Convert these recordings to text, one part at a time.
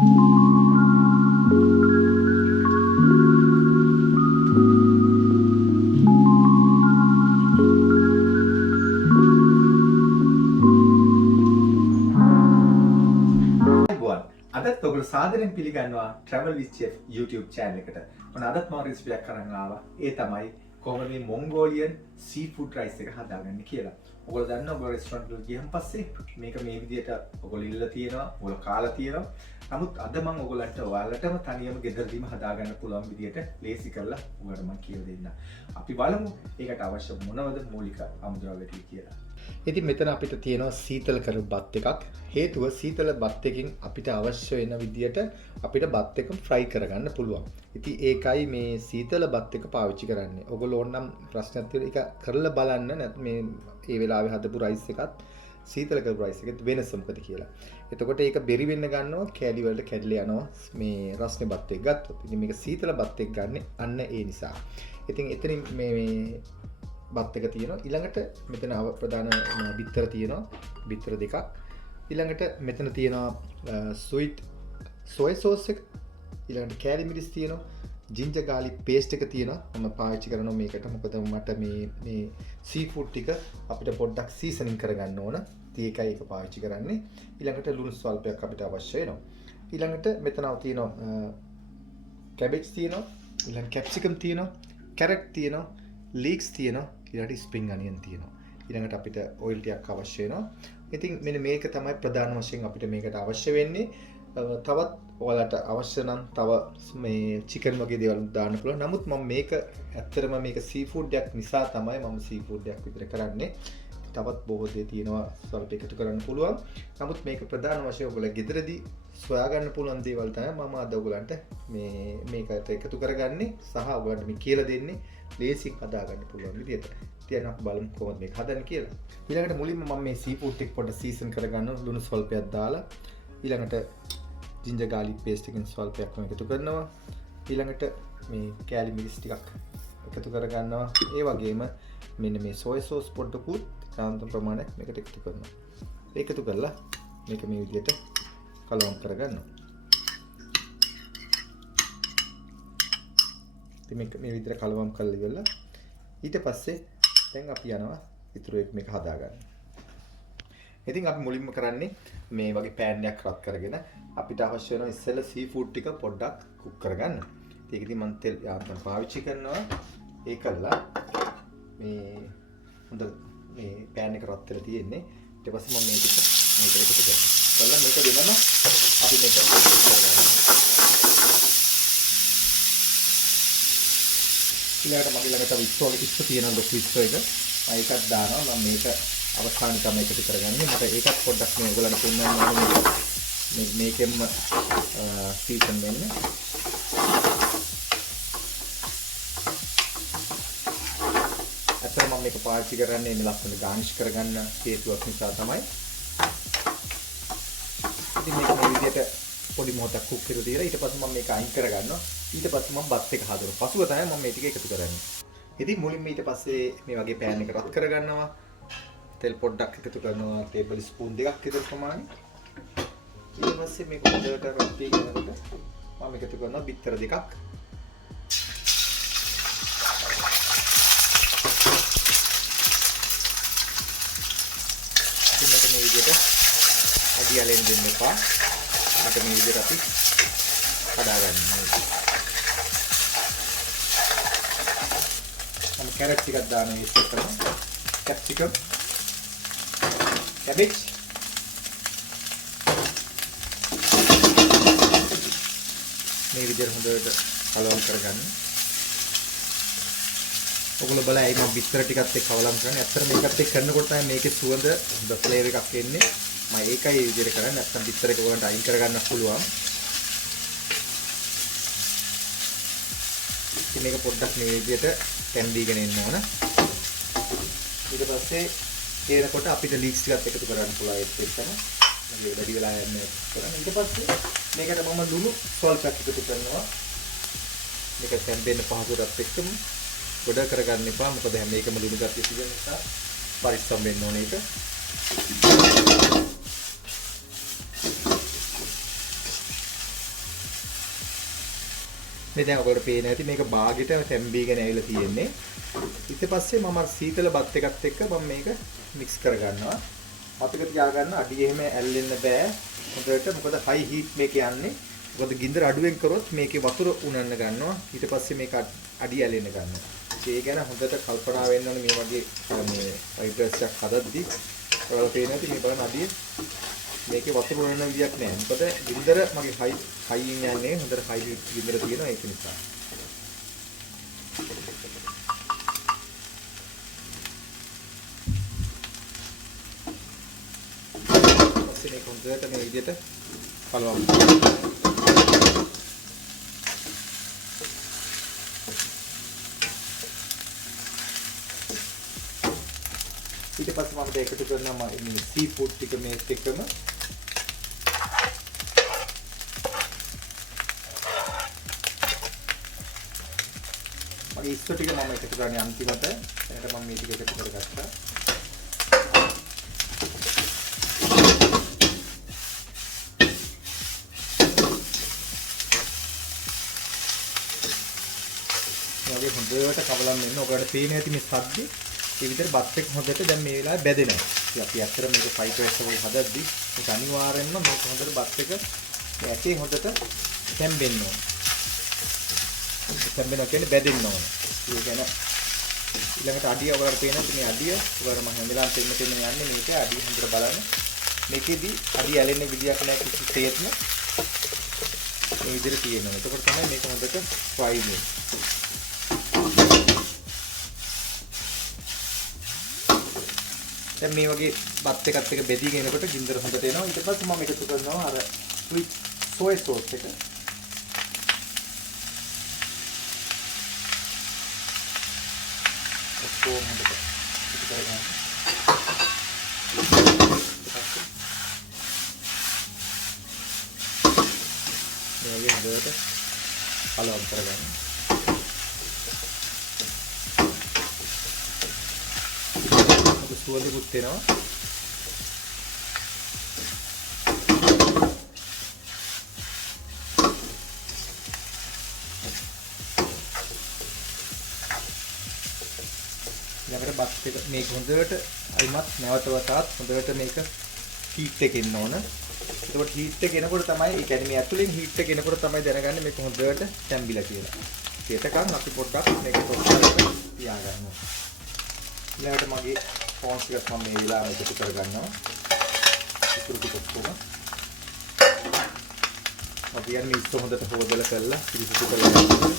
අදත් ඔබට සාදරයෙන් පිළිගන්නවා Travel with Chef YouTube channel එකට. මොන අදත් මම රෙසිපි එකක් අරන් ආවා. ඒ තමයි කොහොමද මේ Mongolian seafood rice එක හදාගන්නේ කියලා. ඔයගොල්ලෝ දන්නවා ඔයගොල්ලෝ රෙස්ටොරන්ට් වල ගියන් පස්සේ මේක මේ විදිහට ඔයගොල්ලෝ ඉල්ලලා තියෙනවා, ඔයගොල්ලෝ කාලා තියෙනවා. නමුත් අද මම ඔයගොල්ලන්ට ඔයාලටම තනියම ගෙදරදීම හදාගන්න පුළුවන් විදිහට ලේසි කරලා ඔයාලට මම කියලා දෙන්න. අපි බලමු ඒකට අවශ්‍ය මොනවද මූලික අමුද්‍රව්‍ය ටික කියලා. ඉතින් මෙතන අපිට තියෙනවා සීතල කරු බත් එකක්. හේතුව සීතල බත් එකකින් අපිට අවශ්‍ය වෙන විදියට අපිට බත් එක ෆ්‍රයි කරගන්න පුළුවන්. ඉතින් ඒකයි මේ සීතල බත් එක පාවිච්චි කරන්නේ. ඔයගොල්ලෝ ඕනනම් ප්‍රශ්නයක් තියෙන එක කරලා බලන්න නැත්නම් මේ වෙලාවේ හදපු රයිස් එකත් සීතල කරු රයිස් එකත් වෙනස මොකද කියලා. එතකොට ඒක බෙරි වෙන්න ගන්නවා කෑලි වලට කැඩලා යනවා මේ රස්නේ බත් එක ගත්තොත්. ඉතින් මේක සීතල බත් එක ගන්න අන්න ඒ නිසා. ඉතින් එතනින් මේ බත් එක තියෙනවා. ඊළඟට මෙතන ප්‍රධාන බිත්තර තියෙනවා. බිත්තර දෙකක්. ඊළඟට මෙතන තියෙනවා ස්වීට් සොය සෝස් එක. ඊළඟට කෑලි මිරිස් තියෙනවා. ජින්ජර් ගාලික් පේස්ට් එක තියෙනවා. මම පාවිච්චි කරනවා මේකට. මොකද මට මේ සී ෆුඩ් ටික අපිට පොඩ්ඩක් සීසනින් කරගන්න ඕන. ඉතින් ඒකයි ඒක පාවිච්චි කරන්නේ. ඊළඟට ලුණු ස්වල්පයක් අපිට අවශ්‍ය වෙනවා. ඊළඟට මෙතන තියෙනවා කැබේජ් තියෙනවා. ඊළඟ කැප්සිකම් තියෙනවා. කැරට් තියෙනවා. ලීක්ස් තියෙනවා. ඊළඟට ස්ප්‍රින්ග් අනියන් තියෙනවා. ඊළඟට අපිට ඔයිල් ටිකක් අවශ්‍ය වෙනවා. ඉතින් මෙන්න මේක තමයි ප්‍රධාන වශයෙන් අපිට මේකට අවශ්‍ය වෙන්නේ. තවත් ඔයාලට අවශ්‍ය නම් තව මේ චිකන් වගේ දේවල් දාන්න පුළුවන්. නමුත් මම මේක ඇත්තටම මේක සී ෆුඩ් එකක් නිසා තමයි මම සී ෆුඩ් එකක් විතර කරන්නේ. තවත් බොහෝ දේ තියෙනවා ස්වල්ප එකතු කරන්න පුළුවන්. නමුත් මේක ප්‍රධාන වශයෙන් ඔයගොල්ලෝ ගෙදරදී සොයා ගන්න පුළුවන් දේවල් තමයි මම අද ඔයගලන්ට මේකට එකතු කරගන්නේ සහ ඔයගලන්ට මේ කියලා දෙන්නේ බේසික් හදා ගන්න පුළුවන් විදියට. ඉතින් අපි බලමු කොහොමද මේක හදන්නේ කියලා. ඊළඟට මුලින්ම මම මේ සී ෆුඩ් ටික පොඩ්ඩක් සීසන් කරගන්න ලුණු ස්වල්පයක් දාලා ඊළඟට ජින්ජර් ගාලික් පේස්ට් එකෙන් ස්වල්පයක් එකතු කරනවා. ඊළඟට මේ කෑලි මිරිස් ටිකක් එකතු කරගන්නවා. ඒ වගේම මෙන්න මේ සොය සෝස් පොඩ්ඩකුත් සාන්තම් ප්‍රමාණයක් මේකට එකතු කරනවා. එකතු කරලා මේක මේ විදිහට කලවම් කරගන්නවා. ඉතින් මේ විදිහට කලවම් කරලා ඉවරලා ඊට පස්සේ දැන් අපි යනවා ඉතුරු එක මේක හදාගන්න. ඉතින් අපි මුලින්ම කරන්නේ මේ වගේ පෑන් එකක් රත් කරගෙන අපිට අවශ්‍ය වෙන ඉස්සෙල්ලා සී ෆුඩ් ටික පොඩ්ඩක් කුක් කරගන්න. ඒක ඉතින් මම තෙල් යාන්තම් පාවිච්චි කරනවා. ඒකල්ලා මේ හොඳ මේ පෑන් එක රත් වෙලා තියෙන්නේ. ඊට පස්සේ මම මේක එකතු කරනවා. බලන්න මේක දෙනම අපි මේක කරගන්නවා. ඊළඟට මගේ ළඟ තව ඉස්සෝ තියෙන ලොකු ඉස්සෝ එක. ඒකත් දානවා. මම මේක අවසානයේ තමයි එකතු කරගන්නේ. මට ඒකත් පොඩ්ඩක් මේ ඔයගලන්ට පෙන්නන්න ඕනේ. මේකෙන්ම සීසන් වෙන්න. අතන මම මේක පාවිච්චි කරන්නේ මේ ලස්සන ගාර්නිෂ් කරගන්න හේතුවක් නිසා තමයි. ඉතින් මේක මේ විදිහට පොඩි මොහොතක් කුක් කරලා තියලා ඊට පස්සේ මම මේක අයින් කරගන්නවා. ඊට පස්සේ මම බත් එක හදනවා. පසුව තමයි මම මේ ටික එකතු කරන්නේ. ඉතින් මුලින්ම ඊට පස්සේ මේ වගේ පෑන් එක රත් කරගන්නවා. තෙල් පොඩ්ඩක් එකතු කරනවා. ටේබල් ස්පූන් දෙකක් විතර ප්‍රමාණය. ඊට පස්සේ මේක හොඳට රත් වෙනකොට මම එකතු කරනවා බිත්තර දෙකක්. ඉතින් මේක මේ විදිහට අඩියලෙන් දෙන්න එපා. මට මේ විදිහට අපි හදාගන්න ඕනේ. මම කැරට් ටිකක් දානවා ඉස්සෙල්ලා. කැප්සිකම්, කැබේජ්, මේ විදිහට හොඳට කලවම් කරගන්න. ඔයගොල්ලෝ බලයි මම බිත්තර ටිකත් එක්ක කලවම් කරන්නේ. ඇත්තට මේකත් එක්ක කරනකොට තමයි මේකේ සුවඳ හොඳ ෆ්ලේවර් එකක් එන්නේ. මම ඒකයි මේ විදිහට කරන්නේ. නැත්නම් බිත්තර එක ඔයගොල්ලන්ට අයින් කරගන්න පුළුවන්. ඉතින් මේක පොඩ්ඩක් මේ විදිහට තැම්බීගෙන එන්න ඕන. ඊට පස්සේ ඒනකොට අපිට ලීක්ස් ටිකත් එකතු කරන්න පුළුවන් ඒත් එක්කම. මම වැඩි වෙලා යන්නේ කරන්නේ. ඊට පස්සේ මේකට මම ලුණු ස්වල්පයක් එකතු කරනවා. මේක තැම්බෙන්න පහසුවට එක්කම ගොඩ කරගන්න එපා. මොකද හැම එකම ලුණු ගතිය තියෙන නිසා පරිස්සම් වෙන්න ඕනේ ඒක. මේ දැන් ඔයගොල්ලෝ පේන ඇති මේක බාගෙට තැම්බීගෙන ඇවිල්ලා තියෙන්නේ. ඊට පස්සේ මම සීතල බත් එකත් එක්ක මම මේක මික්ස් කරගන්නවා. මතක තියාගන්න අඩිය එහෙම ඇල්ලෙන්න බෑ. හොඳට මොකද හයි හීට් මේක යන්නේ. මොකද ගින්දර අඩුවෙන් කරොත් මේකේ වතුර උනන්න ගන්නවා. ඊට පස්සේ මේක අඩිය ඇලෙන්න ගන්නවා. ඒ ගැන හොඳට කල්පනා වෙන්න ඕනේ මේ වගේ මේ ෆ්‍රයිඩ් රයිස් එකක් හදද්දි. ඔයාලා පේන ඇති මේ බලන්න අඩිය මේකේ වතුර උනන විදියක් නෑ. මොකද ගින්දර මගේ හයියෙන් යන්නේ හොඳට හයි හීට් ගින්දර තියෙනවා ඒක නිසා. ඊට පස්සේ මේක හොඳට මේ විදියට කලවම්. ඊට පස්සේ මම ඒකට කරනවා මේ සී ෆුඩ් ටික මේත් එක්කම මගේ ඉස්සෝ ටික මම එකතු කරන්නේ අන්තිමට එනට මම මේ ටික එකතු කරගත්තා. මේ හොඳට කවලම් වෙන්න. ඔයාලට පේන ඇති මේ සද්දේ ඒ විදිහට බත් එක හොඳට දැන් මේ වෙලාවේ බැදෙනවා. ඉතින් අපි අතර මේක ෆ්‍රයිඩ් රයිස් එක හදද්දි මේක අනිවාර්යෙන්ම මේක හොඳට බත් එක ඇටේ හොඳට තැම්බෙන්න ඕන. තැම්බෙනවා කියන්නේ බැදෙන්න ඕන. ඒ කියන්නේ ඊළඟට අඩිය ඔයාලට පේනවා මේ අඩිය ඔයාලට මම හැමදාම දෙන්න යන්නේ මේක අඩිය හොඳට බලන්න. මේකෙදි අඩිය ඇලෙන්න විදියක් නැහැ කිසිසේත්ම මේ විදිහට තියෙනවා. එතකොට තමයි මේක හොඳට ෆ්‍රයි වෙන්නේ. දැන් මේ වගේ බත් එකත් එක බෙදීගෙන එනකොට ගින්දර හොඳට එනවා. ඊට පස්සේ මම එකතු කරනවා අර ස්විට් සෝය සෝස් එක. ඔක්කොම හොඳට එකතු කරගන්න. මේ වගේ හොඳට කලවම් කරගන්න. සුවඳකුත් එනවා. ඊළඟට බත් එක මේක හොඳට අයිමත් නැවත වතාවත් හොඳට මේක හීට් එකේ ඉන්න ඕන. එතකොට හීට් එක එනකොට තමයි ඒ කියන්නේ මේ ඇතුලෙන් හීට් එක එනකොට තමයි දැනගන්නේ මේක හොඳට තැම්බිලා කියලා. ඒකකන් අපි පොඩ්ඩක් මේක තොස්සලට තියාගන්නවා. ඊළඟට මගේ ෆෝන්ස් එකත් මම මේ වෙලාවට එකතු කරගන්නවා. ඉතුරු ටික ඔක්කොම අපි යන්නේ ඉස්ස හොඳට හොදලා කරලා පිරිසිදු කරලා ගන්නවා.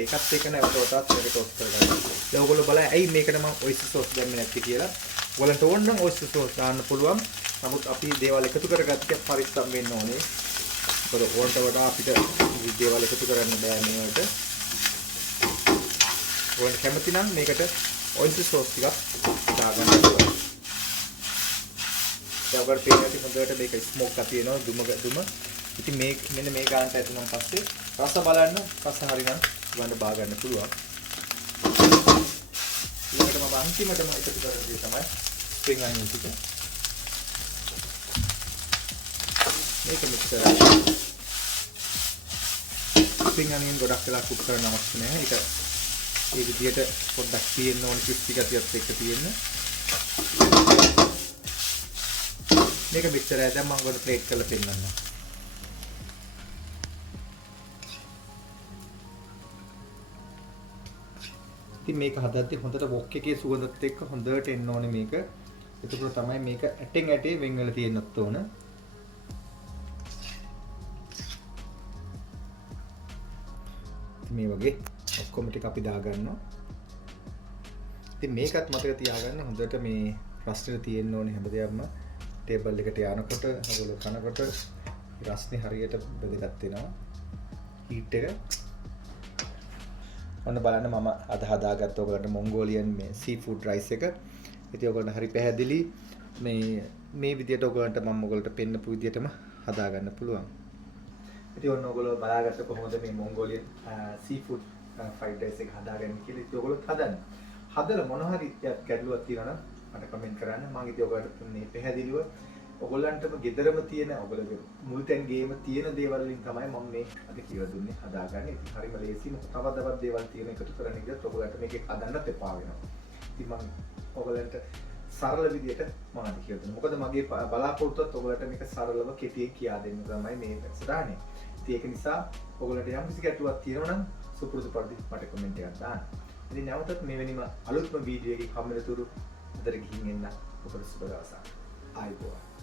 ඒකත් එක්ක නැවත වතාවක් මේක ටොස් කරගන්නවා. දැන් ඔයගොල්ලෝ බලන්න ඇයි මේකට මම ඔයිස්ටර් සෝස් දැම්මේ නැත්තේ කියලා. ඔයගලන්ට ඕන නම් ඔයිස්ටර් සෝස් දාන්න පුළුවන්. නමුත් අපි දේවල් එකතු කරගත්තට පරිස්සම් වෙන්න ඕනේ. මොකද ඕනට වඩා අපිට දේවල් එකතු කරන්න බෑ මේවට. ඔයගොල්ලෝ කැමති නම් මේකට ඔයිස්ටර් සෝස් ටිකක් දාගන්න පුළුවන්. දැන් ඔයගොල්ලෝ පේන ඇති හොඳට මේක ස්මෝක් එකක් තියෙනවා දුම. ඉතින් මේ මෙන්න මේ ගානට ඇතුණන් පස්සේ රස බලන්න රස හරිනම් ගන්න බා ගන්න පුළුවන්. ඊළඟට මම අන්තිමටම එකතු කරන්නේ තමයි ස්ප්‍රින්ග් අනියන් ටික. මේක මික්ස් කරලා ස්ප්‍රින්ග් අනියන් ගොඩක් වෙලා කුක් කරන්න අවශ්‍ය නැහැ. ඒක ඒ විදිහට පොඩ්ඩක් තියෙන්න ඕන ක්‍රිස්පි ගතියත් එක්ක තියෙන්න. මේක මික්ස් කරලා දැන් මම ගොඩ ප්ලේට් කරලා පෙන්නන්නම්. ඉතින් මේක හදද්දී හොඳට වොක් එකේ සුවඳත් එක්ක හොඳට එන්න ඕනේ මේක. එතකොට තමයි මේක ඇටෙන් ඇටේ වෙන් වෙලා තියෙන්නත් ඕන. මේ වගේ ඔක්කොම ටික අපි දාගන්නවා. ඉතින් මේකත් මතක තියාගන්න හොඳට මේ රස්නේ තියෙන්න ඕනේ හැමදේම ටේබල් එකට යනකොට ඔයගොල්ලෝ කනකොට රස්නේ හරියට බෙදගත් වෙනවා. හීට් එක ඔන්න බලන්න මම අද හදාගත්ත ඔයගලන්ට මොන්ගෝලියන් මේ සී ෆුඩ් රයිස් එක. ඉතින් ඔයගලන්ට හරි පැහැදිලි මේ විදියට ඔයගලන්ට මම ඔයගලන්ට පෙන්නපු විදියටම හදාගන්න පුළුවන්. ඉතින් ඔන්න ඔයගොල්ලෝ බලාගත්ත කොහොමද මේ මොන්ගෝලියන් සී ෆුඩ් ෆ්‍රයිඩ් රයිස් එක හදාගන්නේ කියලා. ඉතින් ඔයගොල්ලෝ හදන්න. හදලා මොන හරි ගැටලුවක් තියෙනවා නම් මට කමෙන්ට් කරන්න. මම ඉතින් ඔයගලන්ට මේ පැහැදිලිව ඔයගොල්ලන්ටම ගෙදරම තියෙන ඔයගොල්ලෝගේ මුල් තැන් ගේම තියෙන දේවල් වලින් තමයි මම මේ අද කියලා දුන්නේ හදාගන්නේ. ඉතින් හරිම ලේසි මොකද තවත් දේවල් තියෙන එකතු කරන්න ගියොත් ඔයගොල්ලන්ට මේක හදන්නත් එපා වෙනවා. ඉතින් මම ඔයගොල්ලන්ට සරල විදියට මම අද කියලා දුන්නා. මොකද මගේ බලාපොරොත්තුවත් ඔයගොල්ලන්ට මේක සරලව කෙටියෙන් කියා දෙන්න තමයි මේ වැඩසටහනේ. ඉතින් ඒක නිසා ඔයගොල්ලන්ට යම් කිසි ගැටලුවක් තියෙනවා නම් සුපුරුදු පරිදි මට කමෙන්ට් එකක් දාන්න. ඉතින් නැවතත් මෙවැනිම අලුත්ම වීඩියෝ එකකින් හම්බෙන තුරු අදට ගිහින් එන්න ඔබට සුබ දවසක්. ආයුබෝවන්.